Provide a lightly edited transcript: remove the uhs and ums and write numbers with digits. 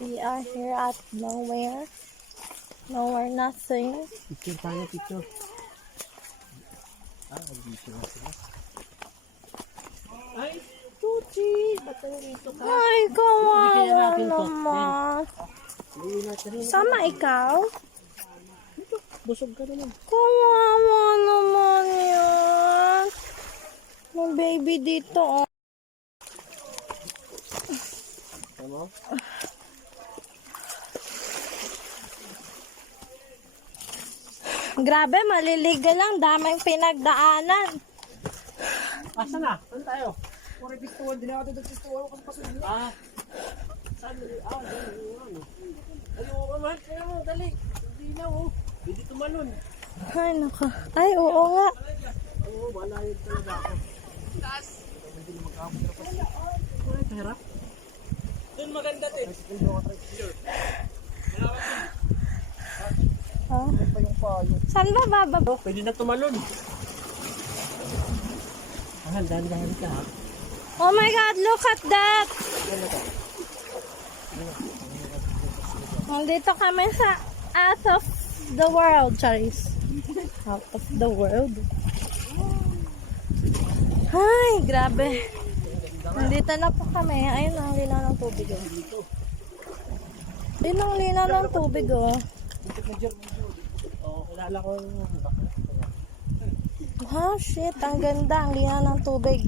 We are here at nowhere. Nowhere, nothing. Picture tayo, picture. Dito na sila. Ay, Tuti! Ba't tayo rito ka? Ay, kawawa naman. Sama ikaw? Busog ka naman. Kawawa naman yan. May baby dito, oh. Ano? Grabe, maliliga lang. Daming pinagdaanan. Asa na? Saan tayo? Puro pistuan, din ako dito pistuan ko pasunod. Ah. Saan? Ah, dali. Ayoko man. Kaya mo, dali. Hindi na, oh. Hindi tumalon. Ay, naka. Ay, oo nga. Oo, malayod talaga ako. Taas. Hindi na magkakapira pa. Ay, kahirap. Doon maganda din. Huh? Saan ba bababa? Pwede na tumalon. Ah, dahan-dahan ka, ha? Oh my God, look at that! Nandito kami sa out of the world, Charis. Out of the world. Ay, grabe. Nandito na po kami. Ayun ang linaw ng tubig, oh. Ayun ang linaw ng tubig, oh. Oo, kilala ko yung Ah, shit. Ang ganda. Ang linaw ng tubig.